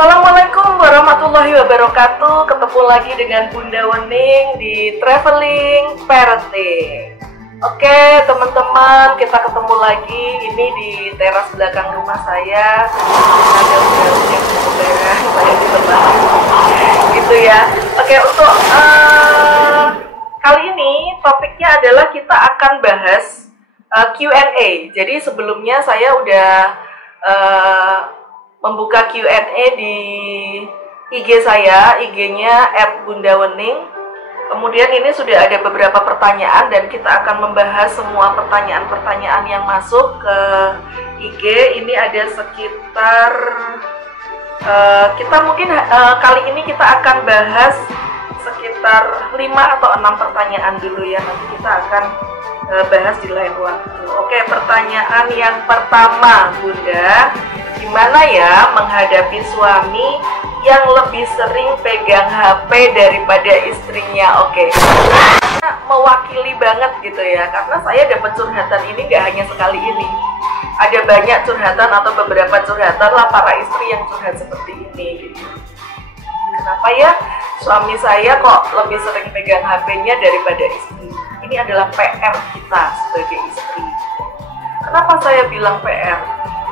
Assalamualaikum warahmatullahi wabarakatuh. Ketemu lagi dengan Bunda Wening di Traveling Parenting. Oke teman-teman, kita ketemu lagi ini di teras belakang rumah saya. Ada daun yang berlebaran, saya di lebaran gitu ya. Oke, untuk kali ini topiknya adalah kita akan bahas Q&A. Jadi sebelumnya saya udah membuka Q&A di IG saya, IG-nya @bundawening. Kemudian ini sudah ada beberapa pertanyaan dan kita akan membahas semua pertanyaan-pertanyaan yang masuk ke IG. Ini ada sekitar kita mungkin kali ini kita akan bahas sekitar 5 atau 6 pertanyaan dulu ya. Nanti kita akan bahas di lain waktu. Oke, pertanyaan yang pertama, Bunda, gimana ya menghadapi suami yang lebih sering pegang HP daripada istrinya? Oke, mewakili banget gitu ya, karena saya dapat curhatan ini gak hanya sekali ini. Ada banyak curhatan atau beberapa curhatan lah para istri yang curhat seperti ini gitu. Kenapa ya suami saya kok lebih sering pegang HP-nya daripada istri? Ini adalah PR kita sebagai istri. Kenapa saya bilang PR?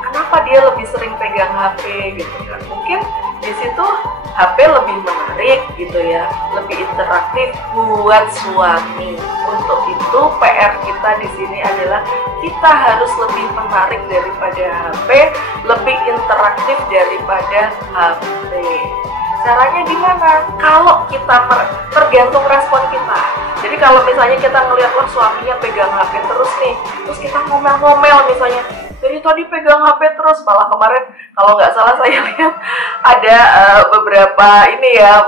Kenapa dia lebih sering pegang HP gitu kan? Mungkin di situ HP lebih menarik gitu ya, lebih interaktif buat suami. Untuk itu PR kita di sini adalah kita harus lebih menarik daripada HP, lebih interaktif daripada HP. Caranya gimana? Kalau kita tergantung respon kita. Jadi kalau misalnya kita ngelihat wah suaminya pegang HP terus nih, terus kita ngomel-ngomel misalnya, dari tadi pegang HP terus, malah kemarin kalau nggak salah saya lihat ada beberapa ini ya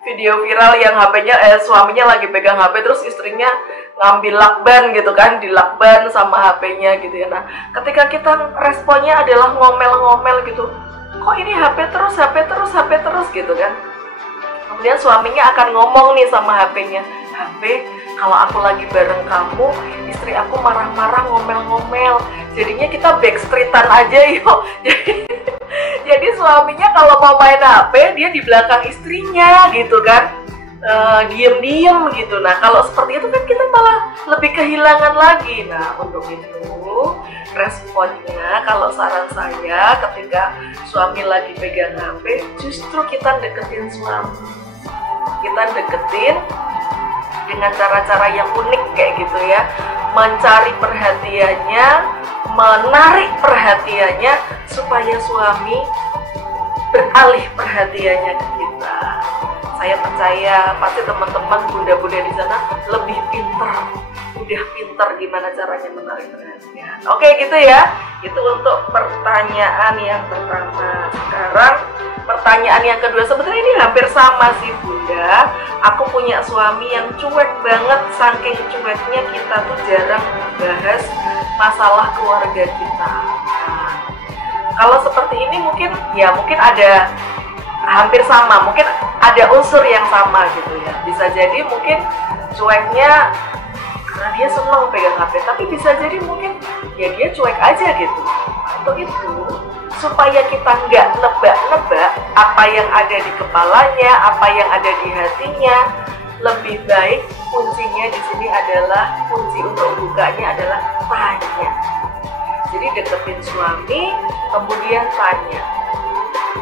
video viral yang HP-nya suaminya lagi pegang HP terus istrinya ngambil lakban gitu kan, dilakban sama HP-nya gitu ya. Nah, ketika kita responnya adalah ngomel-ngomel gitu, kok ini HP terus gitu kan. Kemudian suaminya akan ngomong nih sama HP-nya, HP, kalau aku lagi bareng kamu, istri aku marah-marah, ngomel-ngomel. Jadinya kita backstreetan aja yuk. Jadi suaminya kalau mau main HP, dia di belakang istrinya gitu kan, diem-diem gitu. Nah kalau seperti itu kan kita malah lebih kehilangan lagi. Nah untuk itu responnya, kalau saran saya ketika suami lagi pegang HP, justru kita deketin suami. Kita deketin dengan cara-cara yang unik kayak gitu ya, mencari perhatiannya, menarik perhatiannya supaya suami beralih perhatiannya ke kita. Saya percaya pasti teman-teman bunda-bunda di sana lebih udah pintar gimana caranya menarik perhatian. Oke gitu ya, itu untuk pertanyaan yang pertama. Sekarang pertanyaan yang kedua, sebenarnya ini hampir sama sih Bunda. Aku punya suami yang cuek banget, saking cueknya kita tuh jarang membahas masalah keluarga kita. Nah, kalau seperti ini mungkin ada hampir sama, mungkin ada unsur yang sama gitu ya. Bisa jadi mungkin cueknya karena dia senang pegang HP, tapi bisa jadi mungkin ya dia cuek aja gitu. Untuk itu, supaya kita nggak nebak-nebak apa yang ada di kepalanya, apa yang ada di hatinya, lebih baik kuncinya di sini adalah, kunci untuk bukanya adalah tanya. Jadi deketin suami, kemudian tanya.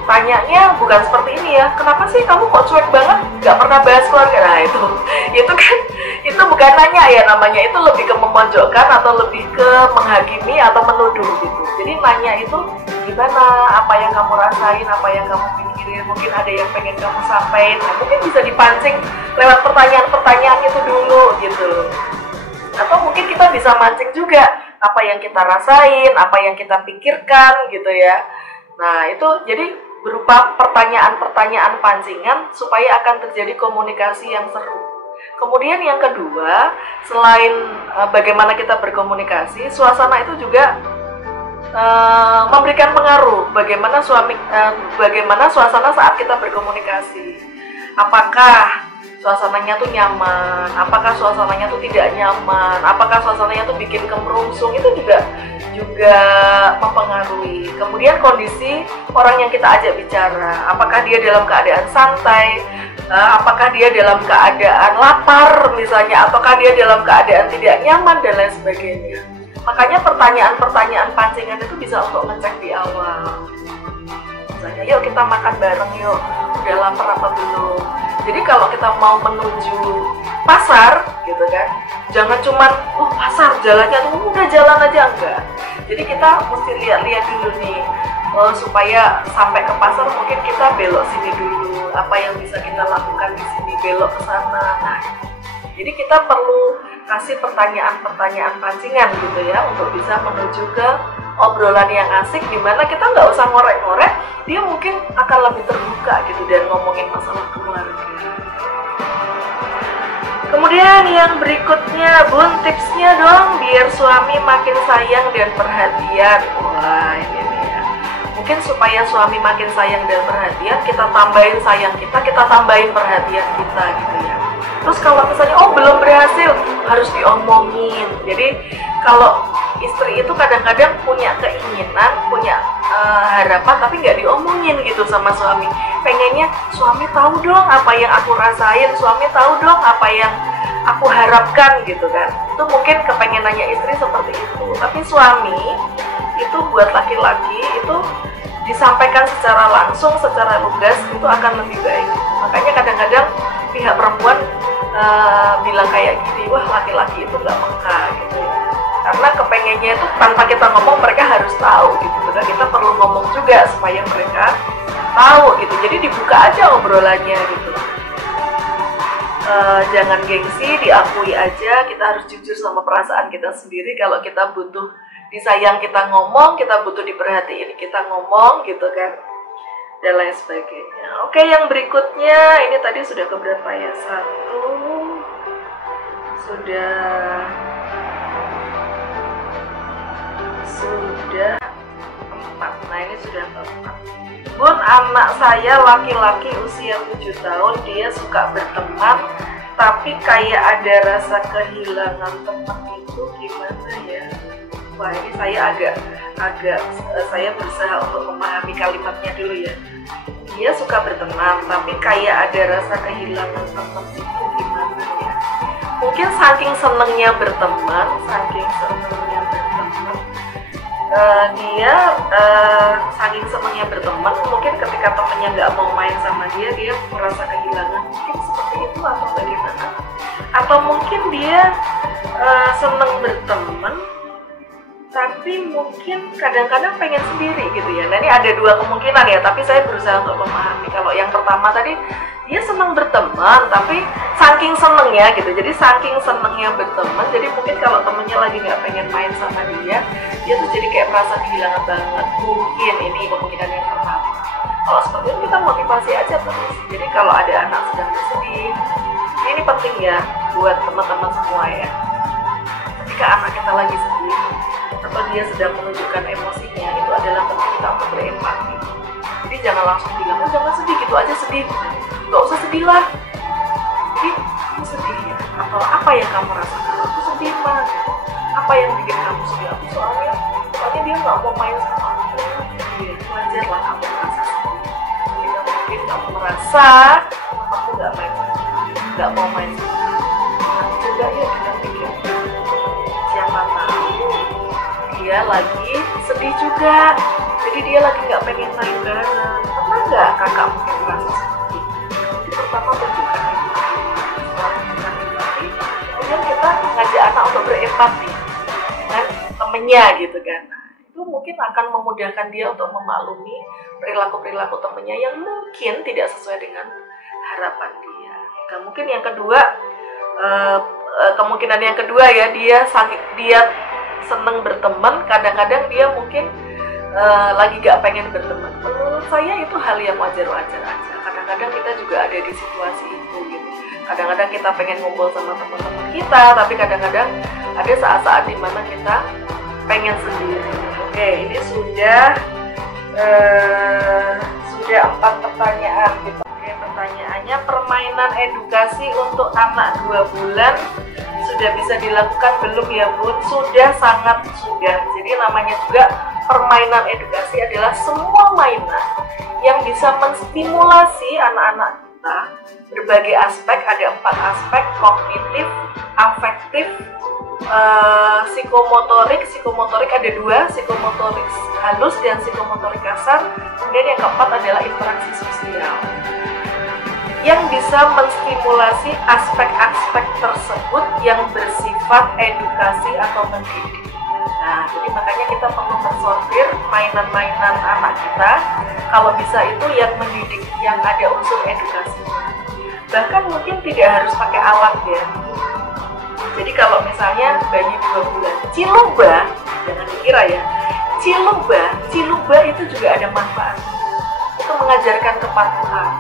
Tanyanya bukan seperti ini ya, kenapa sih kamu kok cuek banget, nggak pernah bahas keluarga? Nah itu kan, itu bukan nanya ya namanya, itu lebih ke memojokkan atau lebih ke menghakimi atau menuduh gitu. Jadi nanya itu gimana, apa yang kamu rasain, apa yang kamu pikirin, mungkin ada yang pengen kamu sampaikan. Nah, mungkin bisa dipancing lewat pertanyaan-pertanyaan itu dulu gitu. Atau mungkin kita bisa mancing juga apa yang kita rasain, apa yang kita pikirkan gitu ya. Nah itu jadi berupa pertanyaan-pertanyaan pancingan supaya akan terjadi komunikasi yang seru. Kemudian yang kedua, selain bagaimana kita berkomunikasi, suasana itu juga memberikan pengaruh bagaimana suasana saat kita berkomunikasi. Apakah suasananya tuh nyaman, apakah suasananya tuh tidak nyaman, apakah suasananya tuh bikin kemerungsung, itu juga mempengaruhi. Kemudian kondisi orang yang kita ajak bicara, apakah dia dalam keadaan santai, apakah dia dalam keadaan lapar misalnya, ataukah dia dalam keadaan tidak nyaman dan lain sebagainya. Makanya pertanyaan-pertanyaan pancingan itu bisa untuk ngecek di awal. Misalnya, yuk kita makan bareng yuk, udah lapar apa belum. Jadi kalau kita mau menuju pasar gitu kan, jangan cuman pasar jalannya tuh udah jalan aja, enggak. Jadi kita mesti lihat-lihat dulu nih, supaya sampai ke pasar mungkin kita belok sini dulu, apa yang bisa kita lakukan di sini, belok ke sana. Nah, jadi kita perlu kasih pertanyaan-pertanyaan pancingan gitu ya, untuk bisa menuju ke obrolan yang asik, dimana kita nggak usah ngorek-ngorek, dia mungkin akan lebih terbuka gitu dan ngomongin masalah keluarga. Kemudian yang berikutnya, Bun, tipsnya dong biar suami makin sayang dan perhatian. Wah, ini dia. Mungkin supaya suami makin sayang dan perhatian, kita tambahin sayang kita tambahin perhatian kita gitu ya. Terus kalau misalnya belum berhasil, harus diomongin. Jadi kalau istri itu kadang-kadang punya keinginan, punya harapan, tapi nggak diomongin gitu sama suami. Pengennya suami tahu dong apa yang aku rasain, suami tahu dong apa yang aku harapkan gitu kan. Itu mungkin kepengenannya istri seperti itu. Tapi suami itu buat laki-laki itu disampaikan secara langsung, secara lugas, itu akan lebih baik. Makanya kadang-kadang pihak perempuan bilang kayak gini, wah laki-laki itu nggak peka gitu ya. Karena kepengennya itu tanpa kita ngomong mereka harus tahu gitu. Dan kita perlu ngomong juga supaya mereka tahu gitu. Jadi dibuka aja obrolannya gitu. Jangan gengsi, diakui aja. Kita harus jujur sama perasaan kita sendiri. Kalau kita butuh disayang, kita ngomong. Kita butuh diperhatiin, kita ngomong gitu kan, dan lain sebagainya. Oke, yang berikutnya ini tadi sudah keberapa ya? 1, sudah 4. Nah, ini sudah keempat. Bun, anak saya laki-laki usia 7 tahun, dia suka berteman, tapi kayak ada rasa kehilangan teman, itu gimana ya? Wah, ini saya saya berusaha untuk memahami kalimatnya dulu ya. Dia suka berteman, tapi kayak ada rasa kehilangan teman, itu gimana ya? Mungkin saking senengnya berteman, dia saking senengnya berteman, mungkin ketika temannya nggak mau main sama dia merasa kehilangan. Mungkin seperti itu atau bagaimana? Atau mungkin dia seneng berteman, tapi mungkin kadang-kadang pengen sendiri gitu ya. Nah, ini ada dua kemungkinan ya, tapi saya berusaha untuk memahami. Kalau yang pertama tadi, dia senang berteman, tapi saking senengnya gitu. Jadi saking senengnya berteman, jadi mungkin kalau temennya lagi nggak pengen main sama dia tuh jadi kayak merasa kehilangan banget. Mungkin ini kemungkinan yang pertama. Kalau seperti itu kita motivasi aja terus. Jadi kalau ada anak sedang bersedih, ini penting ya buat teman-teman semua ya. Ketika anak kita lagi sedih, atau dia sedang menunjukkan emosinya, itu adalah penting kita untuk berempati. Jadi jangan langsung bilang, jangan sedih, gitu aja sedih, nggak usah sedih lah. Jadi kamu sedih ya, atau apa yang kamu rasakan? Aku sedih mah. Apa yang bikin kamu sedih? Aku soalnya dia nggak mau main sama aku. Ya, wajar lah kamu merasa sedih. Ketika mungkin kamu merasa aku nggak mau main sama aku, coba ya kita pikir, siapa tahu dia lagi sedih juga, jadi dia lagi nggak pengen main bareng. Pernah nggak kakak mungkin merasa seperti itu? Jadi pertama tunjukkan empati, setelah tunjukkan empati, kemudian kita mengajak anak untuk berempati dengan temennya gitu kan. Nah, itu mungkin akan memudahkan dia untuk memaklumi perilaku temennya yang mungkin tidak sesuai dengan harapan dia. Nah, mungkin yang kedua, kemungkinan yang kedua ya, dia seneng berteman, kadang-kadang dia mungkin lagi gak pengen berteman. Menurut saya itu hal yang wajar-wajar aja. Kadang-kadang kita juga ada di situasi itu gitu. Kadang-kadang kita pengen ngumpul sama teman-teman kita, tapi kadang-kadang ada saat-saat dimana kita pengen sendiri. Oke, ini sudah 4 pertanyaan gitu. Oke, pertanyaan pertanyaannya, permainan edukasi untuk anak 2 bulan sudah bisa dilakukan belum ya Bun? Sudah, sangat sudah. Jadi namanya juga permainan edukasi adalah semua mainan yang bisa menstimulasi anak-anak kita berbagai aspek. Ada 4 aspek: kognitif, afektif, psikomotorik. Psikomotorik ada 2, psikomotorik halus dan psikomotorik kasar. Kemudian yang keempat adalah interaksi sosial, yang bisa menstimulasi aspek-aspek tersebut yang bersifat edukasi atau mendidik. Nah, jadi makanya kita perlu mensortir mainan-mainan anak kita, kalau bisa itu yang mendidik, yang ada unsur edukasi. Bahkan mungkin tidak harus pakai alat ya. Jadi kalau misalnya bayi 2 bulan, ciluba, jangan dikira ya, ciluba itu juga ada manfaat. Itu mengajarkan kepatuhan.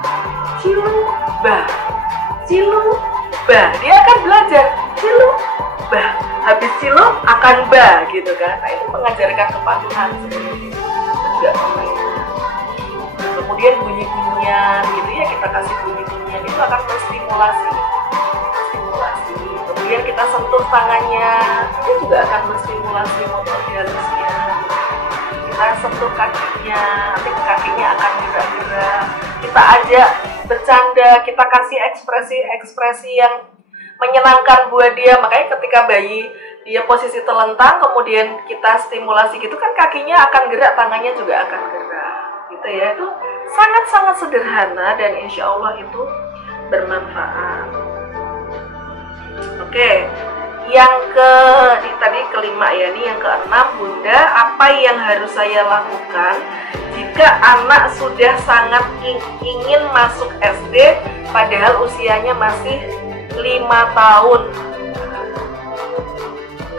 Ciluba, dia akan belajar ciluba, habis cilu akan ba, gitu kan. Nah, itu mengajarkan kepatuhan sebenarnya. Itu juga permainan. Kemudian bunyi-bunyian gitu ya, kita kasih bunyi-bunyian itu akan menstimulasi. Kemudian kita sentuh tangannya, itu juga akan menstimulasi motor halusnya. Kita sentuh kakinya, nanti kakinya akan gerak-gerak. Kita ajak bercanda, kita kasih ekspresi yang menyenangkan buat dia. Makanya ketika bayi dia posisi telentang, kemudian kita stimulasi gitu kan, kakinya akan gerak, tangannya juga akan gerak, gitu ya. Itu sangat-sangat sederhana dan insya Allah itu bermanfaat. Oke, yang tadi kelima ya, ini yang keenam, Bunda, apa yang harus saya lakukan jika anak sudah sangat ingin masuk SD padahal usianya masih 5 tahun?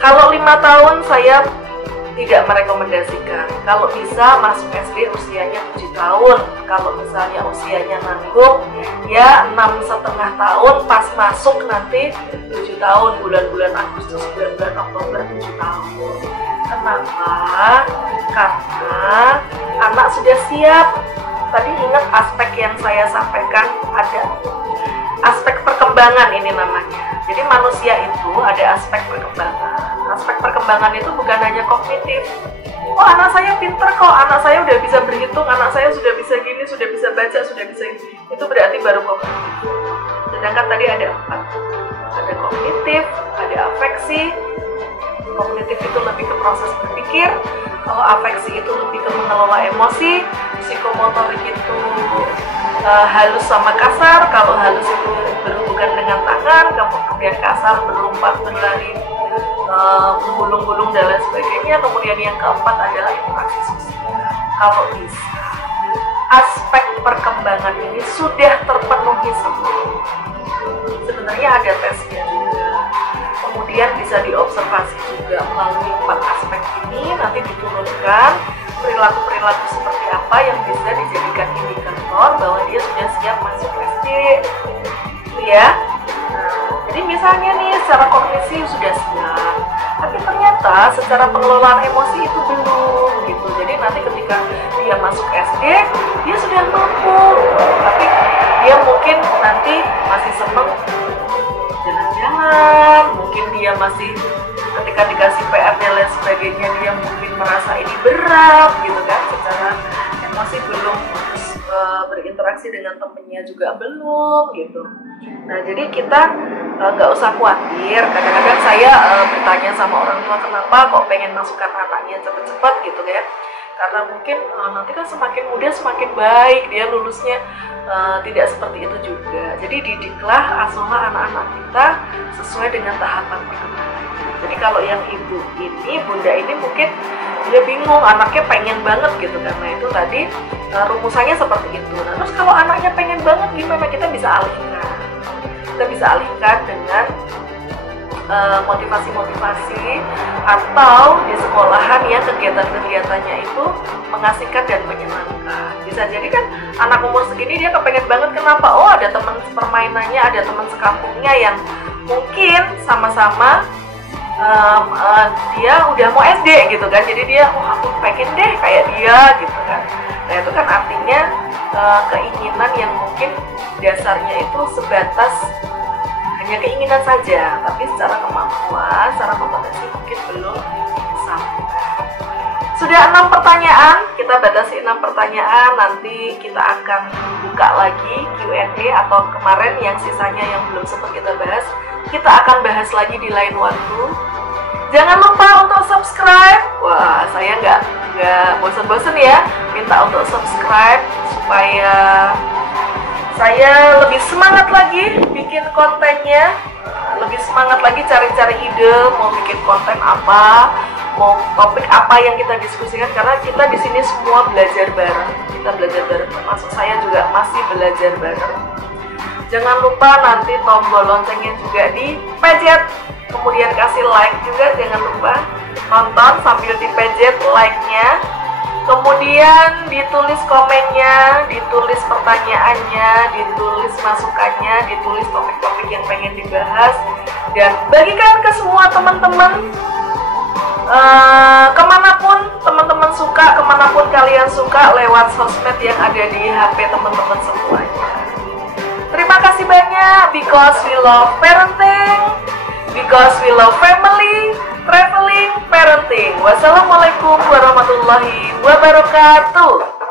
Kalau 5 tahun saya tidak merekomendasikan. Kalau bisa masuk SD usianya 7 tahun. Kalau misalnya usianya nanggung ya 6,5 tahun, pas masuk nanti 7 tahun, bulan-bulan Agustus, bulan-bulan Oktober 7 tahun. Kenapa? Karena anak sudah siap. Tadi ingat aspek yang saya sampaikan, ada aspek perkembangan ini namanya. Jadi manusia itu ada aspek perkembangan. Aspek perkembangan itu bukan hanya kognitif. Oh, anak saya pinter kok, anak saya udah bisa berhitung, anak saya sudah bisa gini, sudah bisa baca, sudah bisa ini. Itu berarti baru kognitif. Sedangkan tadi ada 4. Ada kognitif, ada afeksi. Kognitif itu lebih ke proses berpikir. Kalau afeksi itu lebih ke mengelola emosi. Psikomotorik itu halus sama kasar. Kalau halus itu berhubungan dengan tangan, kemudian kasar berlompat, berlari, menggulung-gulung dan lain sebagainya. Kemudian yang keempat adalah interaksi sosial. Kalau bisa aspek perkembangan ini sudah terpenuhi semua. Sebenarnya ada tesnya juga. Kemudian bisa diobservasi juga melalui 4 aspek ini. Nanti diturunkan perilaku-perilaku seperti apa yang bisa dijadikan indikator bahwa dia sudah siap masuk SD. Itu ya. Jadi misalnya nih secara kognisi sudah siap, tapi ternyata secara pengelolaan emosi itu belum gitu. Jadi nanti ketika dia masuk SD, dia sudah mampu, tapi dia mungkin nanti masih seneng jalan-jalan, mungkin dia masih ketika dikasih PR dan lain sebagainya dia mungkin merasa ini berat gitu kan, secara emosi belum, berinteraksi dengan temennya juga belum gitu. Nah, jadi kita nggak usah khawatir. Kadang-kadang saya bertanya sama orang tua, kenapa kok pengen masukkan anaknya cepet-cepet gitu ya. Karena mungkin nanti kan semakin muda semakin baik dia lulusnya. Tidak seperti itu juga. Jadi didiklah, asuhlah anak-anak kita sesuai dengan tahapan perkembangan. Jadi kalau yang ibu ini, bunda ini mungkin dia bingung, anaknya pengen banget gitu, karena itu tadi rumusannya seperti itu. Nah, terus kalau anaknya pengen banget gimana? Kita bisa alihkan. Kita bisa alihkan dengan motivasi-motivasi atau di sekolahan yang kegiatan-kegiatannya itu mengasihkan dan menyenangkan. Bisa jadi kan anak umur segini dia kepengen banget, kenapa? Oh, ada teman permainannya, ada teman sekampungnya yang mungkin sama-sama dia udah mau SD gitu kan, jadi dia, aku pengen deh kayak dia gitu kan. Nah itu kan artinya keinginan yang mungkin dasarnya itu sebatas hanya keinginan saja, tapi secara kemampuan, secara kompetensi mungkin belum sampai. Sudah 6 pertanyaan, kita batasi 6 pertanyaan, nanti kita akan buka lagi Q&A atau kemarin yang sisanya yang belum sempat kita bahas, kita akan bahas lagi di lain waktu. Jangan lupa untuk subscribe. Wah, saya nggak bosan-bosan ya, minta untuk subscribe supaya saya lebih semangat lagi bikin kontennya, lebih semangat lagi cari-cari ide, mau bikin konten apa, mau topik apa yang kita diskusikan, karena kita di sini semua belajar bareng. Kita belajar bareng, termasuk saya juga masih belajar bareng. Jangan lupa nanti tombol loncengnya juga dipencet, kemudian kasih like juga, jangan lupa nonton sambil dipencet like-nya, kemudian ditulis komennya, ditulis pertanyaannya, ditulis masukannya, ditulis topik-topik yang pengen dibahas, dan bagikan ke semua teman-teman. Kemanapun teman-teman suka, kemanapun kalian suka, lewat sosmed yang ada di HP teman-teman semuanya. Terima kasih banyak, because we love parenting, because we love family, traveling, parenting. Wassalamualaikum warahmatullahi wabarakatuh.